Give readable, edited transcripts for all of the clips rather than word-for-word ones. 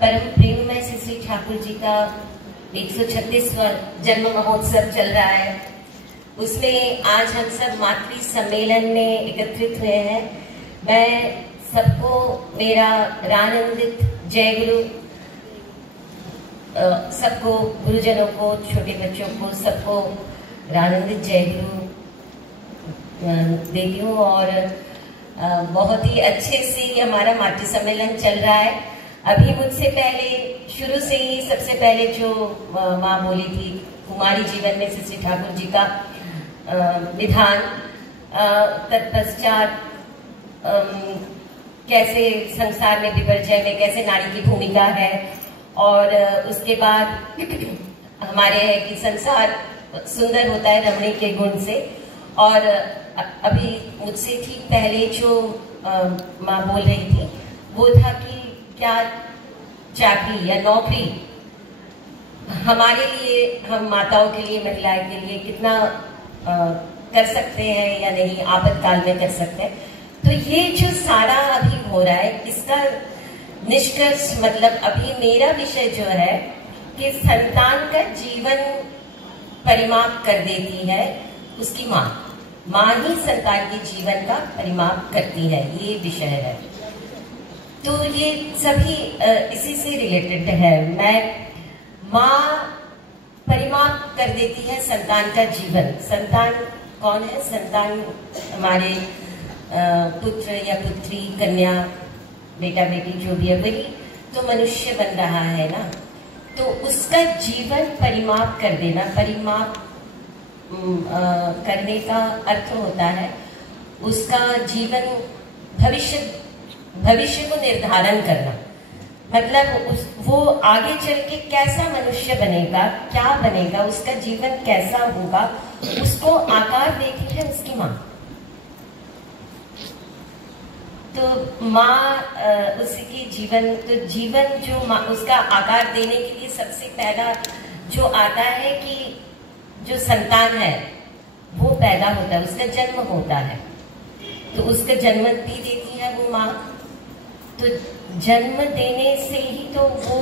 परम प्रेममय श्री ठाकुर जी का 136वां जन्म महोत्सव चल रहा है। उसमें आज हम सब मातृ सम्मेलन में एकत्रित हुए हैं। मैं सबको मेरा रानंदित जय गुरु, सबको गुरुजनों को, छोटे बच्चों को, सबको रानंदित जय गुरु देती हूँ। और बहुत ही अच्छे से हमारा मातृ सम्मेलन चल रहा है। अभी मुझसे पहले शुरू से ही सबसे पहले जो माँ बोली थी, कुमारी जीवन में श्री ठाकुर जी का विधान, तत्पश्चात कैसे संसार में विपर्जय में कैसे नारी की भूमिका है, और उसके बाद हमारे है कि संसार सुंदर होता है रमणी के गुण से। और अभी मुझसे ठीक पहले जो माँ बोल रही थी वो था कि क्या चाकरी या नौकरी हमारे लिए, हम माताओं के लिए, महिलाओं के लिए कितना कर सकते हैं या नहीं, आपातकाल में कर सकते हैं। तो ये जो सारा अभी हो रहा है, इसका निष्कर्ष मतलब अभी मेरा विषय जो है कि संतान का जीवन परिमाप कर देती है उसकी माँ। माँ ही संतान के जीवन का परिमाप करती है, ये विषय है। तो ये सभी इसी से रिलेटेड है। माँ परिमाप कर देती है संतान का जीवन। संतान कौन है? संतान हमारे पुत्र या पुत्री, कन्या, बेटा बेटी जो भी है, वही तो मनुष्य बन रहा है ना। तो उसका जीवन परिमाप कर देना, परिमाप करने का अर्थ होता है उसका जीवन भविष्य को निर्धारण करना। मतलब वो आगे चल के कैसा मनुष्य बनेगा, क्या बनेगा, उसका जीवन कैसा होगा, उसको आकार देती है उसकी माँ। तो माँ उसकी जीवन, तो जीवन जो माँ उसका आकार देने के लिए सबसे पहला जो आता है कि जो संतान है वो पैदा होता है, उसका जन्म होता है। तो उसका जन्म भी देती है वो माँ। तो जन्म देने से ही तो वो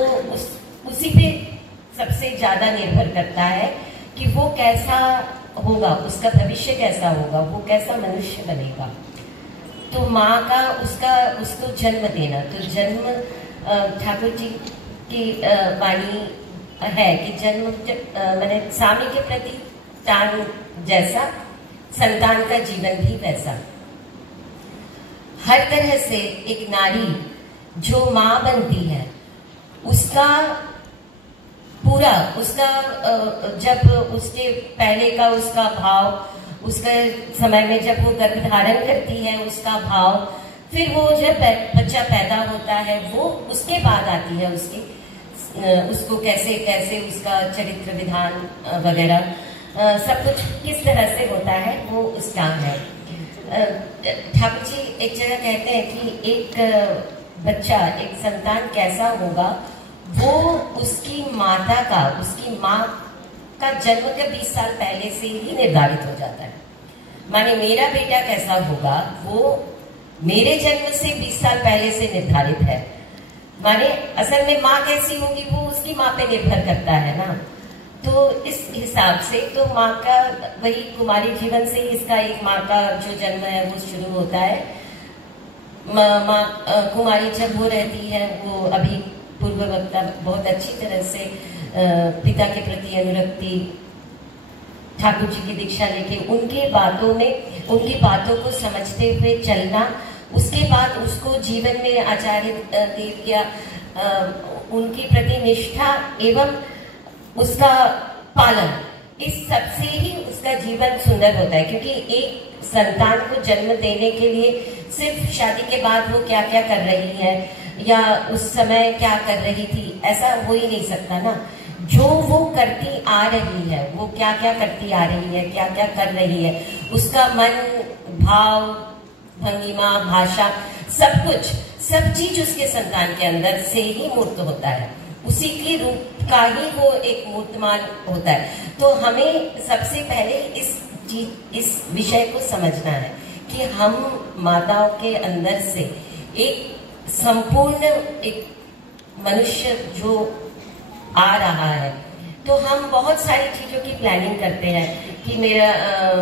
उसी पे सबसे ज्यादा निर्भर करता है कि वो कैसा होगा, उसका भविष्य कैसा होगा, वो कैसा मनुष्य बनेगा। तो माँ का उसको जन्म देना, तो जन्म ठाकुर जी की वाणी है कि जन्म मैंने स्वामी के प्रति टान जैसा, संतान का जीवन भी वैसा। हर तरह से एक नारी जो माँ बनती है उसका पूरा, उसका जब उसके पहले का उसका भाव, उसका समय में जब वो गर्भ धारण करती है उसका भाव, फिर वो जब बच्चा पैदा होता है वो उसके बाद आती है उसको कैसे कैसे उसका चरित्र विधान वगैरह सब कुछ किस तरह से होता है वो उसका है। ठाकुर जी एक जगह कहते हैं कि एक बच्चा, एक संतान कैसा होगा वो उसकी माता का, उसकी माँ का जन्म के 20 साल पहले से ही निर्धारित हो जाता है। माने मेरा बेटा कैसा होगा वो मेरे जन्म से 20 साल पहले से निर्धारित है। माने असल में माँ कैसी होगी वो उसकी माँ पे निर्भर करता है ना। तो इस हिसाब से तो माँ का वही कुमारी जीवन से ही इसका एक माँ का जो जन्म है वो शुरू होता है। माँ कुमारी जब वो रहती है, वो अभी पूर्व वक्ता बहुत अच्छी तरह से पिता के प्रति अनुरक्ति, ठाकुर जी की दीक्षा लेके उनके बातों में, उनकी बातों को समझते हुए चलना, उसके बाद उसको जीवन में आचार्य देव या उनके प्रति निष्ठा एवं उसका पालन, इस सबसे ही उसका जीवन सुंदर होता है। क्योंकि एक संतान को जन्म देने के लिए सिर्फ शादी के बाद वो क्या क्या कर रही है या उस समय क्या कर रही थी, ऐसा हो ही नहीं सकता ना। जो वो करती आ रही है, वो क्या क्या करती आ रही है, क्या क्या कर रही है, उसका मन, भाव, भंगिमा, भाषा, सब कुछ, सब चीज उसके संतान के अंदर से ही मूर्त होता है, उसी के रूप का ही वो एक मूर्तमान होता है। तो हमें सबसे पहले इस विषय को समझना है कि हम माताओं के अंदर से एक संपूर्ण एक मनुष्य जो आ रहा है, तो हम बहुत सारी चीजों की प्लानिंग करते हैं कि मेरा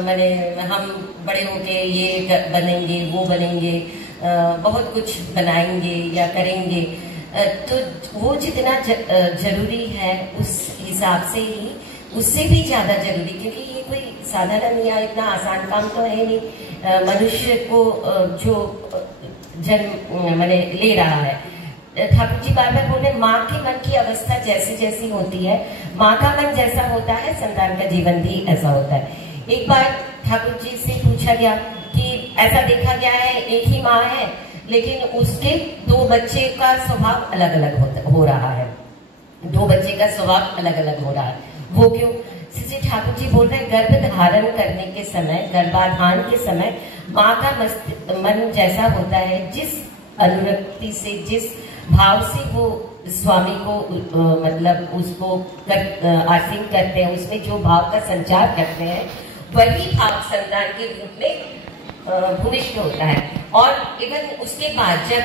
मैंने हम बड़े होके ये बनेंगे, वो बनेंगे, बहुत कुछ बनाएंगे या करेंगे। तो वो जितना जरूरी है उस हिसाब से ही, उससे भी ज्यादा जरूरी, क्योंकि ये कोई साधारण या इतना आसान काम तो है नहीं। मनुष्य को जो जन्म मैंने ले रहा है, ठाकुर जी बार बार बोल रहे, माँ के मन की अवस्था जैसी जैसी होती है, माँ का मन जैसा होता है, संतान का जीवन भी ऐसा होता है। एक बार ठाकुर जी से पूछा गया कि ऐसा देखा गया है एक ही माँ है, लेकिन उसके दो बच्चे का स्वभाव अलग अलग हो रहा है, दो बच्चे का स्वभाव अलग अलग हो रहा है। वो क्यों? श्री ठाकुर जी बोल रहे हैं, गर्भ धारण करने के समय, गर्भाधान के समय माँ का मन जैसा होता है, जिस अनुरक्ति से, जिस भाव से वो स्वामी को मतलब उसको आसीन करते हैं, उसमें जो भाव का संचार करते हैं, वही भाव संतान के रूप में भूमिष्ठ होता है। और इवन उसके बाद जब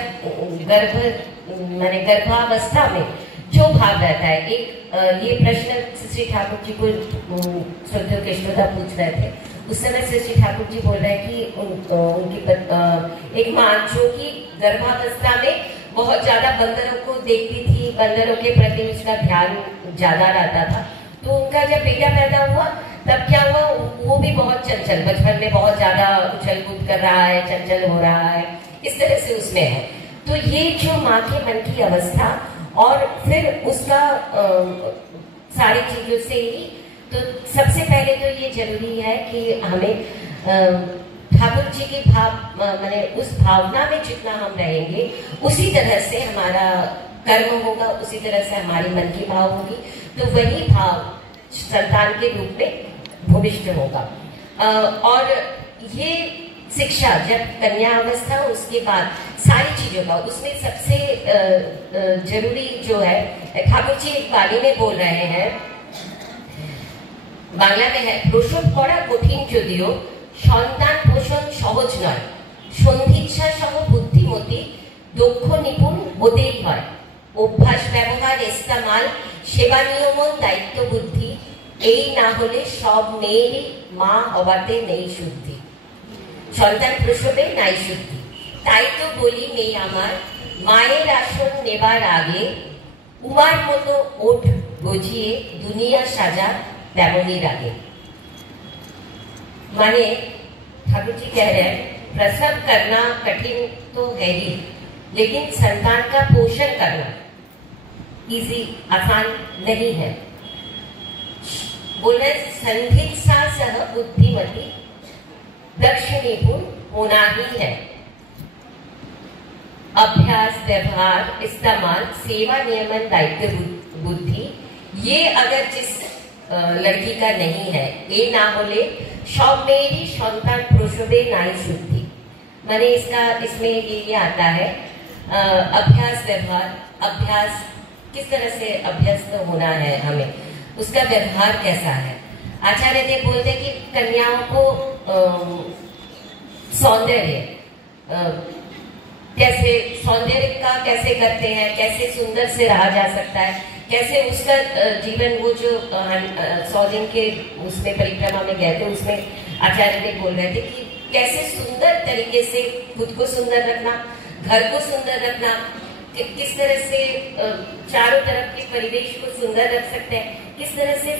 गर्भावस्था में जो भाव रहता है, एक ये प्रश्न श्री ठाकुर जी को श्रद्धेय कृष्णदा पूछ रहे थे। उस समय श्री ठाकुर जी बोल रहे हैं कि उनकी एक माँ जो कि गर्भावस्था में बहुत ज्यादा बंदरों को देखती थी, बंदरों के प्रति उसका ध्यान ज्यादा रहता था, तो उनका जब बेटा पैदा हुआ तब क्या हुआ, वो भी बहुत चंचल, बचपन में बहुत ज्यादा उछल कूद कर रहा है, चंचल हो रहा है, इस तरह से उसमें है। तो ये जो माँ के मन की अवस्था और फिर उसका सारी चीजों से ही, तो सबसे पहले तो ये जरूरी है कि हमें ठाकुर जी की भाव माने उस भावना में जितना हम रहेंगे, उसी तरह से हमारा कर्म होगा, उसी तरह से हमारी मन की भाव होगी, तो वही भाव संतान के रूप में भूमिष्ठ होगा। और ये शिक्षा जब कन्या अवस्था, उसके बाद सारी चीजों का, उसमें सबसे जरूरी जो है, ठाकुर जी एक वाणी में बोल रहे हैं, बांग्ला में है, প্রসব করা কঠিন যদিও সন্তান পোষণ সহজ নয়, সন্ধিচ্ছা সহ বুদ্ধিমতী দক্ষ নিপুণ হতেই হয়, অভ্যাস ব্যবহার ইস্তেমাল সেবা নিয়মন দায়িত্ব বুদ্ধি, এই না হলে সব মেয়েরই মা হওয়াতে নেই শুদ্ধি, সন্তান প্রসবে নাই শুদ্ধি। তাই তো বলি মেয়ে আমার, মায়ের আসন নেবার আগে উমার মতো ওঠ গজিয়ে দুনিয়া সাজা তেমনই রাগে। माने ठाकुर जी कह रहे हैं, प्रसव करना कठिन तो है ही, लेकिन संतान का पोषण करना इजी, आसान नहीं है। बोल रहे संधित्सा सह बुद्धिमती दक्ष निपुण होना ही है, अभ्यास व्यवहार इस्तेमाल सेवा नियमन दायित्व बुद्धि, ये अगर जिस लड़की का नहीं है, ये ना बोले सब मेरी संतान प्रसवे नाई शुद्धि। माने इसका इसमें ये आता है अभ्यास व्यवहार, अभ्यास किस तरह से अभ्यस्त होना है हमें, उसका व्यवहार कैसा है। आचार्य देव बोलते कि कन्याओं को सौंदर्य कैसे, सौंदर्य का कैसे करते हैं, कैसे सुंदर से रहा जा सकता है, कैसे उसका जीवन, वो जो 100 दिन के उसमें परिक्रमा में गए थे, उसमें आचार्य ने बोल रहे थे कि कैसे सुंदर तरीके से खुद को सुंदर रखना, घर को सुंदर रखना, किस तरह से चारों तरफ के परिवेश को सुंदर रख सकते हैं, किस तरह से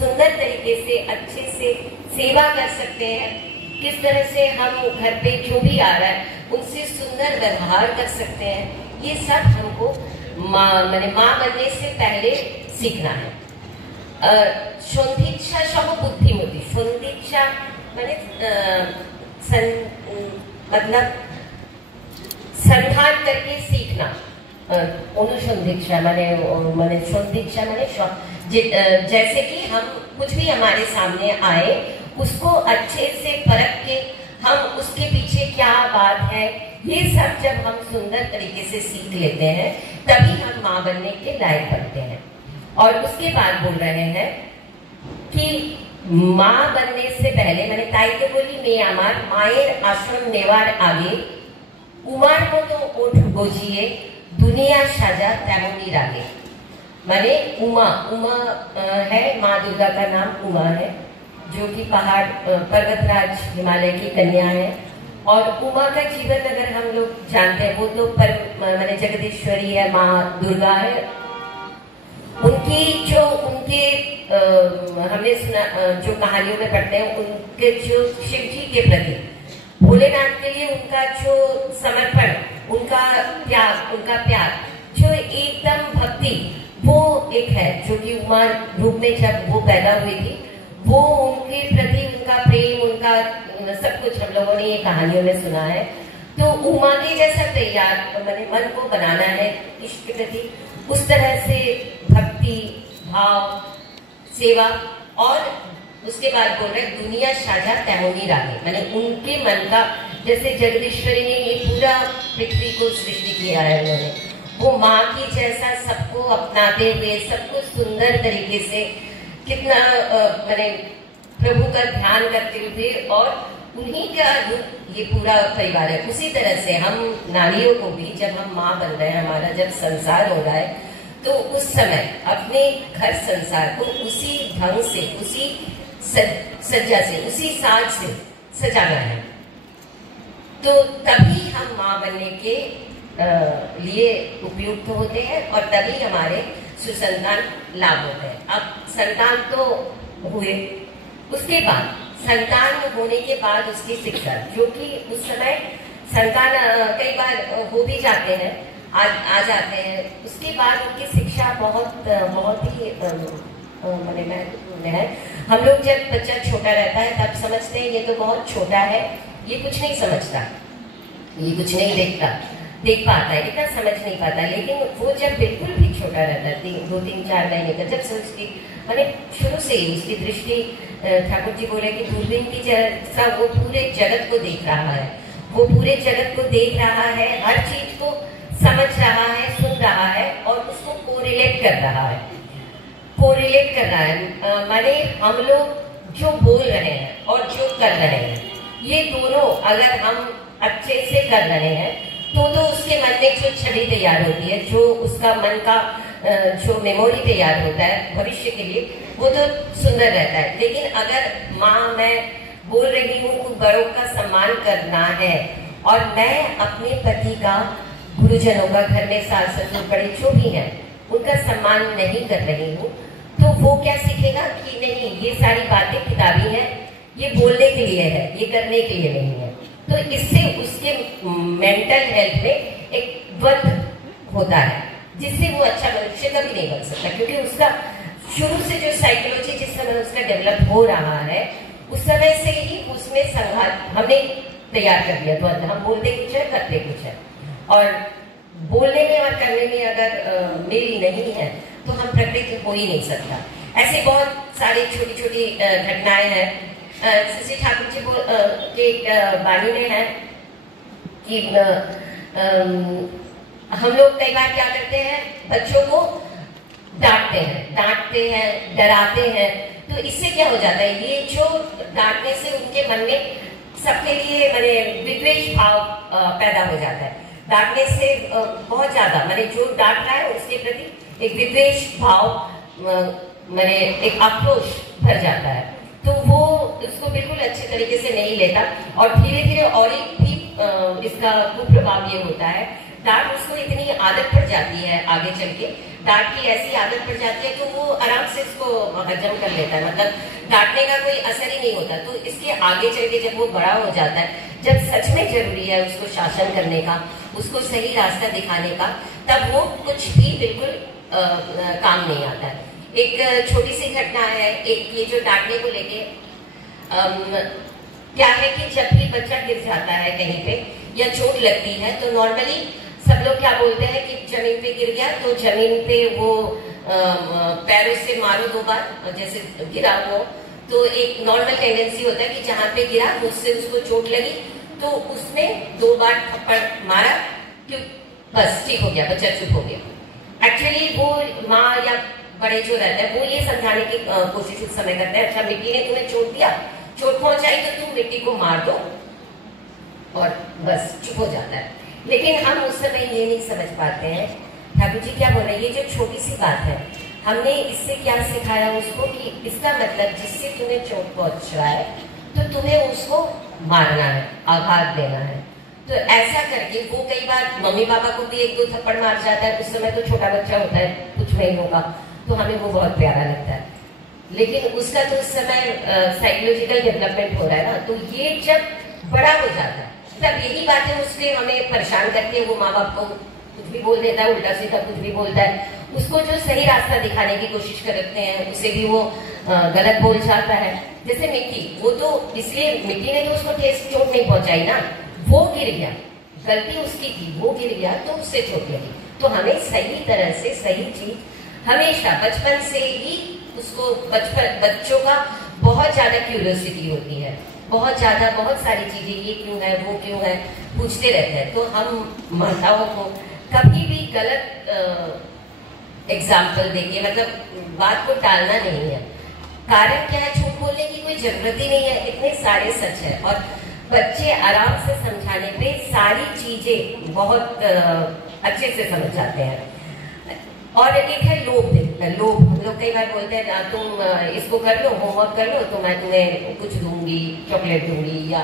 सुंदर तरीके से अच्छे से सेवा कर सकते हैं, किस तरह से हम घर पे जो भी आ रहा है उनसे सुंदर व्यवहार कर सकते हैं। ये सब हमको माने माँ बनने से पहले सीखना है। सन्धिच्छा सह बुद्धिमती, सन्धिच्छा माने मतलब संधान करके सीखना, अनुसंधिक्षा माने माने संधिक्षा माने जैसे कि हम कुछ भी हमारे सामने आए उसको अच्छे से परख के हम उसके पीछे क्या बात है, ये सब जब हम सुंदर तरीके से सीख लेते हैं तभी हम माँ बनने के लायक बनते हैं। और उसके बाद बोल रहे हैं कि माँ बनने से पहले मैंने ताई तो बोली मैं আমার মায়ের आश्रम नेवार आगे उमार মতো ওঠ গজিয়ে दुनिया साजा तेमोनी रागे, माने उमा। उमा है माँ दुर्गा का नाम, उमा है, जो कि पहाड़ पर्वतराज हिमालय की कन्या है। और उमा का जीवन अगर हम लोग जानते हैं, वो तो माने जगदीश्वरी है, माँ दुर्गा है। उनकी जो उनके हमने सुना, जो कहानियों में पढ़ते हैं, उनके जो शिव जी के प्रति, भोलेनाथ के लिए उनका जो समर्पण, उनका त्याग, उनका प्यार, जो एकदम भक्ति, वो एक है जो कि उमा रूप में जब वो पैदा हुई थी, वो उनके प्रति उनका प्रेम, उनका सब कुछ हम लोगों ने ये कहानियों में सुना है। तो उमा के जैसा तैयार मैंने मन को बनाना है इश्क के प्रति, उस तरह से भक्ति भाव सेवा। और उसके बाद बोल रहे दुनिया साझा तेमोनी रागे, मैंने उनके मन का, जैसे जगदीश्वरी ने ये पूरा पृथ्वी को सृष्टि किया है उन्होंने, वो माँ की जैसा सबको अपनाते हुए, सबको सुंदर तरीके से, कितना मैंने प्रभु का ध्यान करते हुए, और उन्हीं का ये पूरा परिवार है। उसी तरह से हम नारियों को भी, जब हम माँ बन रहे हैं, हमारा जब संसार हो रहा है, तो उस समय अपने घर संसार को उसी ढंग से, उसी सज्जा से, उसी साज से सजाना है। तो तभी हम माँ बनने के लिए उपयुक्त होते हैं, और तभी हमारे सुसंतान लाभ होते हैं। अब संतान तो हुए, उसके बाद संतान होने के बाद उसकी शिक्षा, जो कि उस समय संतान कई बार हो भी जाते हैं, आ जाते हैं, उसके बाद उनकी शिक्षा बहुत ही मैंने महत्वपूर्ण है। हम लोग जब बच्चा छोटा रहता है तब समझते हैं ये तो बहुत छोटा है, ये कुछ नहीं समझता, ये कुछ नहीं देख पाता है, इतना समझ नहीं पाता। लेकिन वो जब बिल्कुल भी छोटा रहता है, 2-3-4 महीने का, जब से उसकी मैंने शुरू से ही उसकी दृष्टि, ठाकुर जी बोले कि दूरबीन की जैसा वो पूरे जगत को देख रहा है, वो पूरे जगत को देख रहा है, हर चीज को समझ रहा है, सुन रहा है, और उसको कोरिलेट कर रहा है, कोरिलेट कर रहा है। माने हम लोग जो बोल रहे हैं और जो कर रहे हैं, ये दोनों अगर हम अच्छे से कर रहे हैं, तो उसके मन में जो छवि तैयार होती है, जो उसका मन का जो मेमोरी तैयार होता है भविष्य के लिए, वो तो सुंदर रहता है। लेकिन अगर माँ, मैं बोल रही हूँ उन बड़ों का सम्मान करना है, और मैं अपने पति का, गुरुजनों का, घर में सास ससुर बड़े जो भी हैं, उनका सम्मान नहीं कर रही हूँ, तो वो क्या सीखेगा कि नहीं, ये सारी बातें किताबी हैं, ये बोलने के लिए है, ये करने के लिए नहीं है। तो इससे उसके मेंटल हेल्थ में एक द्वंद्व होता है, जिससे वो अच्छा मनुष्य कभी नहीं बन सकता, क्योंकि उसका शुरू से जो साइकोलॉजी जिस समय उसका डेवलप हो रहा है, उस समय से ही उसमें संघात हमने तैयार कर दिया। द्वंद्व, हम बोलते कुछ है, करते कुछ है, और बोलने में और करने में अगर मेल नहीं है, तो हम प्रकृति हो ही नहीं सकता। ऐसे बहुत सारी छोटी छोटी घटनाएं हैं। श्री ठाकुर जी के एक वाणी में है कि हम लोग कई बार क्या करते हैं, बच्चों को डांटते हैं, डराते हैं। तो इससे क्या हो जाता है, ये जो डांटने से उनके मन में सबके लिए मैंने विद्वेष भाव पैदा हो जाता है। डांटने से बहुत ज्यादा, मैंने जो डांट रहा है उसके प्रति एक विद्वेष भाव, मैंने एक आक्रोश भर जाता है। तो वो इसको बिल्कुल अच्छे तरीके से नहीं लेता, और धीरे धीरे और एक भी इसका कुप्रभाव ये होता है, डांट उसको इतनी आदत पड़ जाती है, आगे चल के डांट की ऐसी आदत पड़ जाती है, तो वो आराम से इसको हजम कर लेता है, मतलब डांटने का कोई असर ही नहीं होता। तो इसके आगे चल के जब वो बड़ा हो जाता है, जब सच में जरूरी है उसको शासन करने का, उसको सही रास्ता दिखाने का, तब वो कुछ भी बिल्कुल काम नहीं आता है। एक छोटी सी घटना है, एक ये जो डांटने को लेके क्या है कि जब भी बच्चा गिर जाता है कहीं पे या चोट लगती है, तो नॉर्मली सब लोग क्या बोलते हैं कि जमीन पे गिर गया तो जमीन पे वो पैरों से मारो 2 बार, जैसे गिरा हो। तो एक नॉर्मल टेंडेंसी होता है कि जहां पे गिरा उससे उसको चोट लगी, तो उसने 2 बार थप्पड़ मारा, क्यों, बस ठीक हो गया, बच्चा चुप हो गया। एक्चुअली वो माँ या बड़े जो रहते हैं वो ये समझाने की कोशिश उस समय करते हैं, अच्छा मिट्टी ने तुम्हें चोट दिया, चोट पहुंचाई, तो तुम मिट्टी को मार दो और बस चुप हो जाता है। लेकिन हम उस समय ये नहीं समझ पाते हैं ठाकुर जी क्या बोल रहे हैं। ये जो छोटी सी बात है, हमने इससे क्या सिखाया उसको कि इसका मतलब जिससे तुम्हें चोट पहुंच रहा है तो तुम्हें उसको मारना है, आघात देना है। तो ऐसा करके वो कई बार मम्मी पापा को भी 1-2 थप्पड़ मार जाता है। उस समय तो छोटा बच्चा होता है, कुछ महीनों का, तो हमें वो बहुत प्यारा लगता है। लेकिन उसका तो उस समय साइकोलॉजिकल डेवलपमेंट हो रहा है ना, तो ये जब बड़ा हो जाता है तब यही बातें उसके हमें परेशान करती है। वो माँ बाप को कुछ भी बोल देता है, उल्टा सीधा कुछ भी बोलता है। उसको जो सही रास्ता दिखाने की कोशिश करते हैं उसे भी वो गलत बोल जाता है। जैसे मिट्टी, वो तो इसलिए मिट्टी ने तो उसको ठेस चोट नहीं पहुंचाई ना, वो गिर गया, गलती उसकी थी, वो गिर गया तो उससे चोट लगी। तो हमें सही तरह से सही चीज हमेशा बचपन से ही उसको, बच्चों का बहुत ज्यादा क्यूरियोसिटी होती है, बहुत ज्यादा, बहुत सारी चीजें, ये क्यों है, वो क्यों है, पूछते रहते हैं। तो हम माताओं को कभी भी गलत एग्जाम्पल देके, मतलब बात को टालना नहीं है। कारण क्या है, झूठ बोलने की कोई जरूरत ही नहीं है, इतने सारे सच है। और बच्चे आराम से समझाने पे सारी चीजें बहुत अच्छे से समझ जाते हैं। और एक है लोभ। लोभ, हम लोग कई बार बोलते हैं तुम इसको कर लो, होमवर्क कर लो तो मैं तुम्हें कुछ दूंगी, चॉकलेट दूंगी, या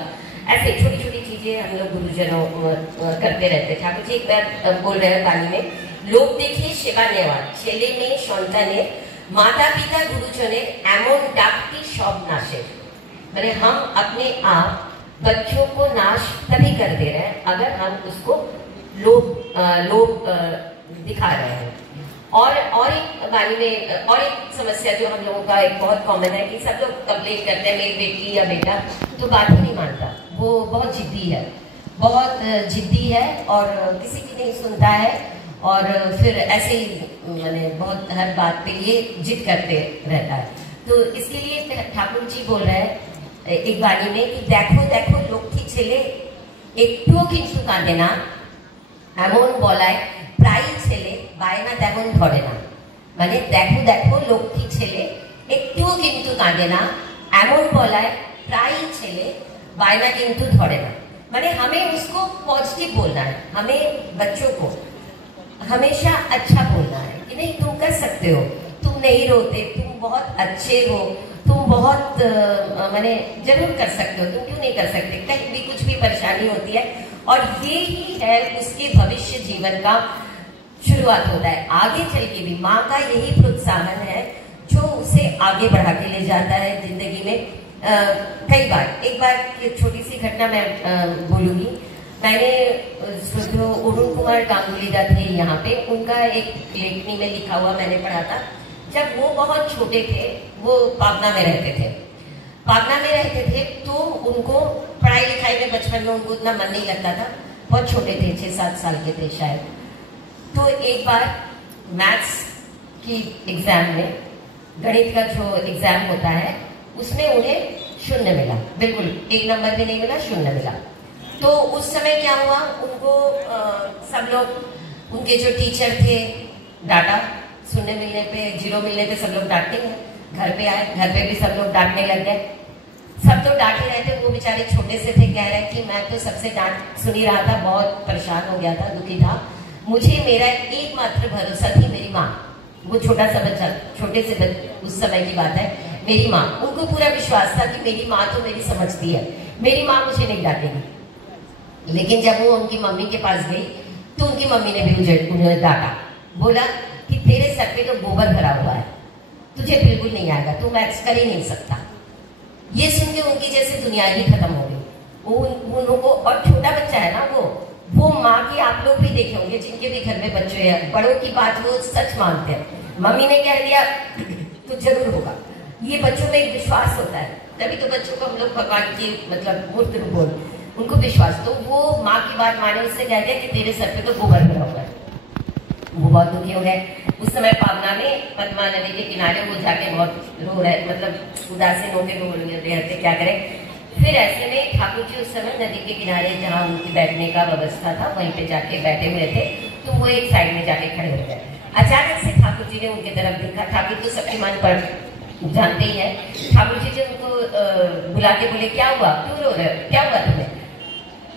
ऐसे छोटी छोटी चीजें हम लोग गुरुजनों करते रहते। ठाकुर जी एक बार बोल रहे हैं वाणी में, লোক দেখে সেবা নেওয়া, ছেলে মেয়ে সন্তানের, माता पिता गुरुजनों एमन डाकती सब नाशे। मैंने हम अपने आप बच्चों को नाश तभी कर दे रहे हैं अगर हम उसको लोभ दिखा रहे हैं। और एक वाणी में और एक समस्या जो हम लोगों का एक बहुत कॉमन है कि सब लोग कंप्लेन करते हैं मेरी बेटी या बेटा तो बात ही नहीं मानता, वो बहुत जिद्दी है, बहुत जिद्दी है और किसी की नहीं सुनता है। और फिर ऐसे ही मैंने बहुत हर बात पे ये जिद करते रहता है। तो इसके लिए ठाकुर जी बोल रहे हैं एक वाणी में कि देखो देखो लक्ष्मी ছেলে একটুও কিন্তু কাঁদে না, এমন বলায় প্রায় ছেলে বায়না তেমন ধরে না। মানে দেখো দেখো লক্ষ্মী ছেলে একটুও কিন্তু কাঁদে না, এমন বলায় প্রায় ছেলে বায়না কিন্তু ধরে না। মানে हमें उसको पॉजिटिव बोलना है, हमें बच्चों को हमेशा अच्छा बोलना है कि नहीं तुम कर सकते हो, तुम नहीं रोते, तुम बहुत अच्छे हो, तुम बहुत माने जरूर कर सकते हो, तुम क्यों नहीं कर सकते। कहीं भी कुछ भी परेशानी होती है और ये ही है उसके भविष्य जीवन का शुरुआत होता है। आगे चल के भी माँ का यही प्रोत्साहन है जो उसे आगे बढ़ा के ले जाता है जिंदगी में। कई बार, एक बार छोटी सी घटना मैं बोलूंगी। मैंने जो अरुण कुमार गांगुलीदा थे यहाँ पे, उनका एक लेखनी में लिखा हुआ मैंने पढ़ा था। जब वो बहुत छोटे थे, वो पाबना में रहते थे, पाबना में रहते थे तो उनको पढ़ाई लिखाई में बचपन में उनको उतना मन नहीं लगता था, बहुत छोटे थे, 6-7 साल के थे शायद। तो एक बार मैथ्स की एग्जाम में, गणित का जो एग्जाम होता है उसमें उन्हें 0 मिला, बिल्कुल 1 नंबर भी नहीं मिला, 0 मिला। तो उस समय क्या हुआ, उनको सब लोग, उनके जो टीचर थे, डांटा, 0 मिलने पे, 0 मिलने पे सब लोग डांटते हैं। घर पे आए, घर पे भी सब लोग डांटने लग गए। सब तो डांटे रहे थे, वो बेचारे छोटे से थे, कह रहे कि मैं तो सबसे डांट सुन ही रहा था, बहुत परेशान हो गया था, दुखी था। मुझे मेरा एकमात्र भरोसा थी मेरी माँ। वो छोटा सा बच्चा, छोटे से उस समय की बात है, मेरी माँ, उनको पूरा विश्वास था कि मेरी माँ तो मेरी समझती है, मेरी माँ मुझे नहीं डांटेगी। लेकिन जब वो उनकी मम्मी के पास गई तो उनकी मम्मी ने भी उन्हें डांटा, बोला कि तेरे सर पे तो गोबर भरा हुआ है, तुझे बिल्कुल नहीं आएगा, तू मैथ्स कर ही नहीं सकता। ये सुन के उनकी जैसे दुनिया ही खत्म हो गई। उनको, और छोटा बच्चा है ना वो माँ की, आप लोग भी देखे होंगे जिनके भी घर में बच्चे हैं, बड़ों की बात वो सच मानते हैं। मम्मी ने कह दिया तो जरूर होगा, ये बच्चों में एक विश्वास होता है, तभी तो बच्चों को हम लोग भगवान की मतलब मूर्त रूप बोल, उनको विश्वास। तो वो माँ की बात माने, उससे कहते हैं कि तेरे सर पे तो गोबर भरा हुआ है। वो बहुत दुखी हो गए। उस समय पाबना में पद्मा नदी के किनारे वो जाके बहुत रो रहे, मतलब उदासीन होकर रो रहे थे, क्या करें। फिर ऐसे में ठाकुर जी उस समय नदी के किनारे जहाँ उनकी बैठने का व्यवस्था था वहीं पे जाके बैठे हुए थे, तो वो एक साइड में जाके खड़े हो गए। अचानक से ठाकुर जी ने उनकी तरफ देखा। ठाकुर तो शक्तिमान पर जानते ही है। ठाकुर जी जब उनको बुला के बोले क्या हुआ, क्यों रो रहे हो, क्या हुआ तुम्हें,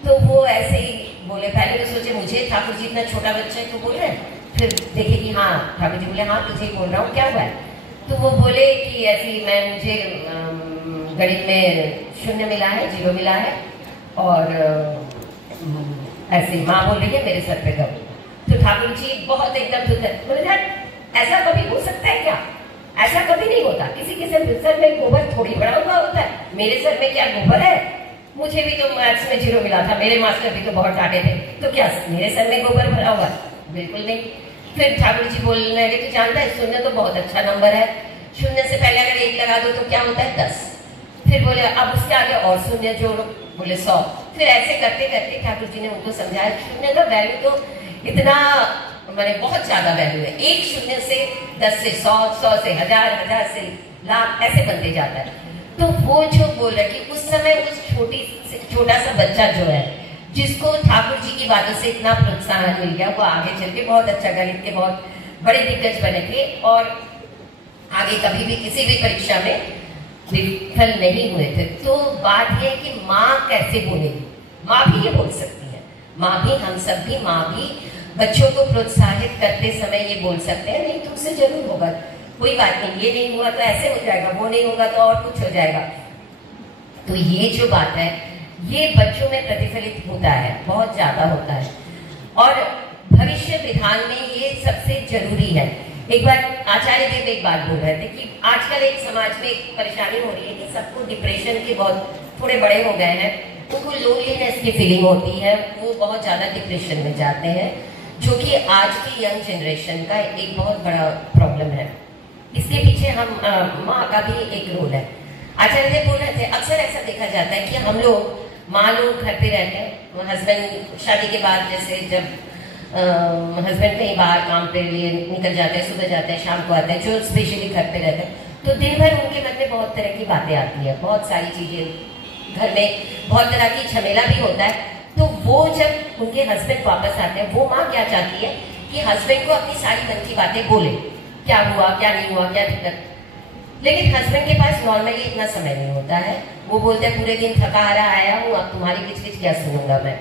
तो वो ऐसे ही बोले, पहले तो सोचे मुझे ठाकुर जी इतना छोटा बच्चा है तो बोल रहे हैं, फिर देखे कि हाँ, ठाकुर जी बोले हाँ तुझे बोल रहा हूँ, क्या हुआ है? तो वो बोले कि ऐसी मुझे गणित में 0 मिला है, 0 मिला है, और ऐसी माँ बोल रही है मेरे सर पे गब। तो ठाकुर जी बहुत एकदम बोले, ऐसा कभी हो सकता है क्या? ऐसा कभी नहीं होता, किसी के सर में गोबर थोड़ी बड़ा हुआ होता है, मेरे सर में क्या गोबर है? मुझे भी तो मैथ्स में 0 मिला था, मेरे मास्टर भी तो बहुत डांटे थे, तो क्या मेरे सर में गोबर भरा हुआ? बिल्कुल नहीं। फिर ठाकुर जी बोलने लगे, तो जानता है 0 तो बहुत अच्छा नंबर है, 0 से पहले अगर 1 लगा दो तो क्या होता है? 10। फिर बोले अब उसके आगे और 0 जोड़ो, बोले 100। फिर ऐसे करते करते ठाकुर जी ने उनको समझाया 0 का वैल्यू तो इतना मैंने बहुत ज्यादा वैल्यू है, 1 0 से 10 से 100, 100 से 1000, 1000 से लाख, ऐसे बनते जाता है। तो वो जो बोल रहे कि उस समय उस छोटा सा बच्चा जो है, जिसको ठाकुर जी की बातों से इतना प्रोत्साहन मिल गया, वो आगे चल के बहुत अच्छा गणित के बहुत बड़े दिग्गज बने थे, और आगे कभी भी किसी भी परीक्षा में विफल नहीं हुए थे। तो बात यह है कि माँ कैसे बोलेगी? माँ भी ये बोल सकती है, माँ भी, हम सब भी, माँ भी बच्चों को प्रोत्साहित करते समय ये बोल सकते हैं, नहीं तुमसे जरूर होगा, कोई बात नहीं, ये नहीं हुआ तो ऐसे हो जाएगा, वो नहीं होगा तो और कुछ हो जाएगा। तो ये जो बात है, ये बच्चों में प्रतिफलित होता है, बहुत ज्यादा होता है, और भविष्य विधान में ये सबसे जरूरी है। एक बार आचार्य देव एक बात बोल रहे थे कि आजकल एक समाज में एक परेशानी हो रही है कि सबको डिप्रेशन के बहुत थोड़े बड़े हो गए हैं, उनको लोनलीनेस की फीलिंग होती है, वो बहुत ज्यादा डिप्रेशन में जाते हैं, जो कि आज की यंग जनरेशन का एक बहुत बड़ा प्रॉब्लम है। इसके पीछे हम माँ का भी एक रोल है। आचार्य देव बोल रहे थे, अक्सर ऐसा देखा जाता है कि हम लोग, माँ लोग घर पे रहते हैं, हस्बैंड शादी के बाद जैसे जब हस्बैंड कहीं बाहर काम पे लिए निकल जाते हैं, सुबह जाते हैं, शाम को आते हैं, जो स्पेशली घर पे रहते हैं, तो दिन भर उनके मन में बहुत तरह की बातें आती है, बहुत सारी चीजें, घर में बहुत तरह की झमेला भी होता है। तो वो जब उनके हस्बैंड वापस आते हैं, वो माँ क्या चाहती है कि हस्बैंड को अपनी सारी मन की बातें बोले, क्या हुआ, क्या नहीं हुआ, क्या दिक्कत। लेकिन हस्बैंड के पास नॉर्मली इतना समय नहीं होता है, वो बोलते हैं पूरे दिन थका हारा आया हूँ, अब तुम्हारी किचकिच क्या सुनूंगा मैं,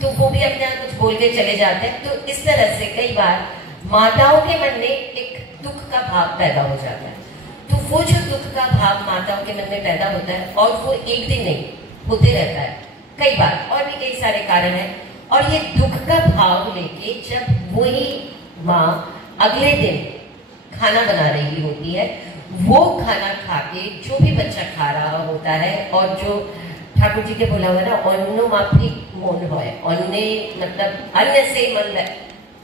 तो वो भी अपना कुछ बोल के चले जाते हैं। तो इस तरह से कई बार माताओं के मन में एक दुख का भाव पैदा हो जाता है। तो वो जो दुख का भाव माताओं के मन में पैदा होता है, और वो एक दिन नहीं होते रहता है, कई बार, और भी कई सारे कारण हैं, और ये दुख का भाव लेके जब वही माँ अगले दिन खाना बना रही होती है, वो खाना खा के जो भी बच्चा खा रहा होता है, और जो ठाकुर जी के बोला हुआ ना, अन्न माफी मन है, अन्न मतलब अन्न से मन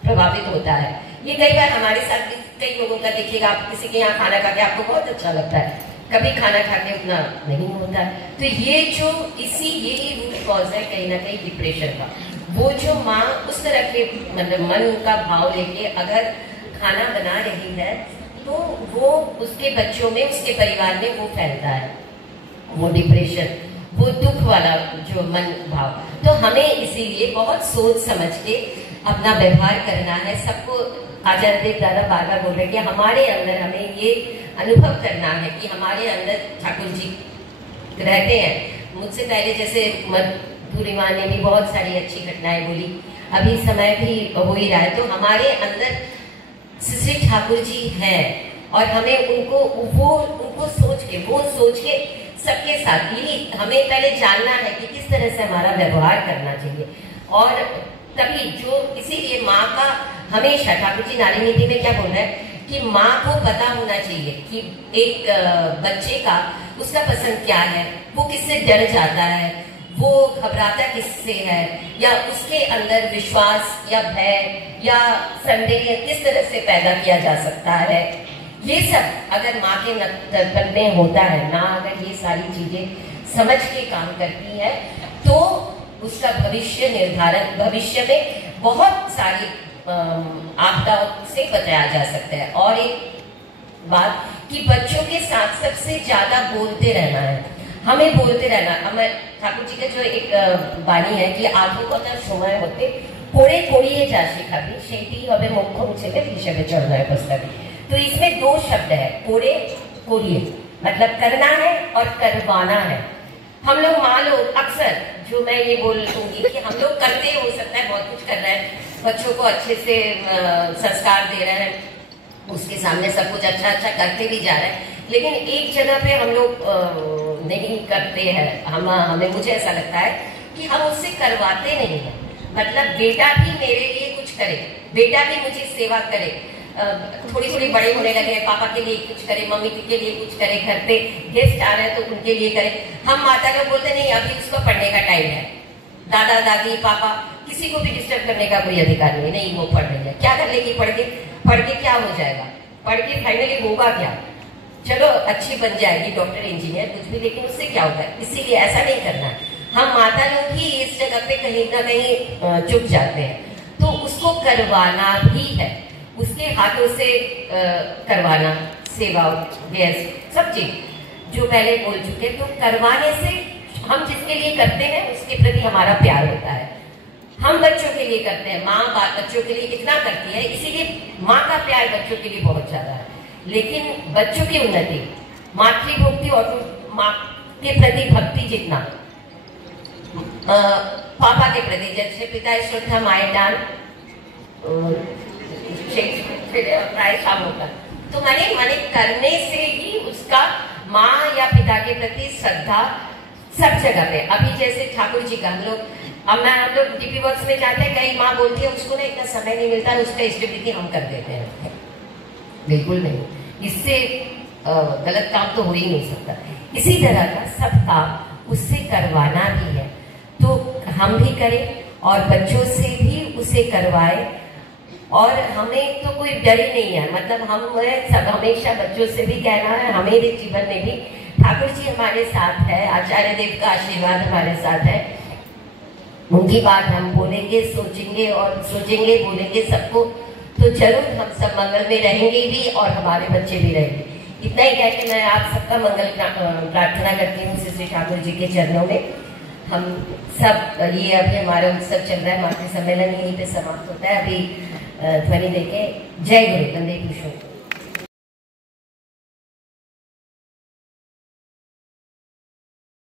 प्रभावित होता है। ये कई बार हमारे साथ भी कई लोगों का देखिएगा, आप किसी के यहाँ खाना खा के आपको बहुत अच्छा लगता है, कभी खाना खा के उतना नहीं होता है। तो ये जो यही रूट कॉज है कहीं ना कहीं डिप्रेशन का। वो जो माँ उस तरह के मतलब मन का भाव लेके अगर खाना बना रही है, तो वो उसके बच्चों में, उसके परिवार में वो फैलता है, वो डिप्रेशन, वो दुख वाला जो मन भाव। तो हमें इसीलिए बहुत सोच समझ के अपना व्यवहार करना है। सबको आचार्य देव दादा बार बार बोल रहे कि हमारे अंदर हमें ये अनुभव करना है कि हमारे अंदर ठाकुर जी रहते हैं। मुझसे पहले जैसे मधुरिमा ने भी बहुत सारी अच्छी घटनाएं बोली, अभी समय भी हो ही रहा है। तो हमारे अंदर श्री ठाकुर जी हैं, और हमें उनको सोच के सबके साथ ही हमें पहले जानना है कि किस तरह से हमारा व्यवहार करना चाहिए। और तभी जो इसीलिए माँ का हमेशा ठाकुर जी नारी नीति में क्या बोल रहे हैं कि माँ को पता होना चाहिए कि एक बच्चे का उसका पसंद क्या है, वो किससे डर जाता है, वो घबराता किससे है, या उसके अंदर विश्वास या भय या संदेह किस तरह से पैदा किया जा सकता है। ये सब अगर माँ के तन में होता है ना, अगर ये सारी चीजें समझ के काम करती है, तो उसका भविष्य निर्धारण, भविष्य में बहुत सारी आपदाओं से बचाया जा सकता है। और एक बात कि बच्चों के साथ सबसे ज्यादा बोलते रहना है, हमें बोलते रहना। हमें ठाकुर जी का जो एक वाणी है कि आधो को समय होते कोड़े कोड़िए जा शिखाती शेती हमें मुख्य मुझे पीछे में चढ़ रहा है पुस्तक। तो इसमें 2 शब्द है, कोड़े कोड़िए, मतलब करना है और करवाना है। हम लोग माँ लोग अक्सर जो मैं ये बोलूंगी कि हम लोग करते हो सकता है बहुत कुछ कर रहे हैं, बच्चों को अच्छे से संस्कार दे रहे हैं, उसके सामने सब कुछ अच्छा अच्छा करते भी जा रहे हैं, लेकिन एक जगह पे हम लोग नहीं करते हैं। हमें मुझे ऐसा लगता है कि हम उससे करवाते नहीं हैं। मतलब बेटा भी मेरे लिए कुछ करे, बेटा भी मुझे सेवा करे, थोड़ी थोड़ी बड़े होने लगे, पापा के लिए कुछ करे, मम्मी के लिए कुछ करे, घर पे गेस्ट आ रहे हैं तो उनके लिए करे। हम माता लोग बोलते नहीं अभी उसको पढ़ने का टाइम है, दादा दादी पापा किसी को भी डिस्टर्ब करने का कोई अधिकार नहीं, वो पढ़ रही है, क्या कर लेगी पढ़ के क्या हो जाएगा, पढ़ के फाइनली होगा क्या, चलो अच्छी बन जाएगी डॉक्टर इंजीनियर कुछ भी, लेकिन उससे क्या होता है। इसीलिए ऐसा नहीं करना है। हम माता लोग ही इस जगह पे कहीं ना कहीं चुप जाते हैं, तो उसको करवाना भी है, उसके हाथों से करवाना, सेवा गैस सब चीज जो पहले बोल चुके, तो करवाने से हम जिसके लिए करते हैं उसके प्रति हमारा प्यार होता है। हम बच्चों के लिए करते हैं, माँ बाप बच्चों के लिए इतना करती है, इसीलिए माँ का प्यार बच्चों के लिए बहुत ज्यादा है। लेकिन बच्चों की उन्नति मातृभक्ति और माँ के प्रति भक्ति जितना पापा के प्रति, जैसे पिता श्रद्धा मायदान प्राय शाम होगा, तो मैंने करने से ही उसका माँ या पिता के प्रति श्रद्धा सब जगह पे। अभी जैसे ठाकुर जी का हम लोग डीपी वर्क्स में जाते हैं, कई माँ बोलती है उसको ना इतना समय नहीं मिलता, उसका इष्ट विधि हम कर देते हैं। बिल्कुल नहीं, इससे गलत काम तो हो ही नहीं सकता। इसी तरह का सब काम उससे करवाना भी है, तो हम भी करें और बच्चों से भी उसे करवाए। और हमें तो कोई डर ही नहीं है, मतलब हम सब हमेशा बच्चों से भी कहना है, हमारे जीवन में भी ठाकुर जी हमारे साथ है, आचार्य देव का आशीर्वाद हमारे साथ है, उनकी बात हम बोलेंगे, सोचेंगे बोलेंगे सबको, तो जरूर हम सब मंगल में रहेंगे भी और हमारे बच्चे भी रहेंगे। इतना ही कह के मैं आप सबका मंगल प्रार्थना करती हूँ श्री ठाकुर जी के चरणों में। हम सब ये अभी हमारा उत्सव चल रहा है, मातृ सम्मेलन यहीं पे समाप्त होता है। अभी ध्वनि देके जय गुरु, वंदे पुरुषोत्तम।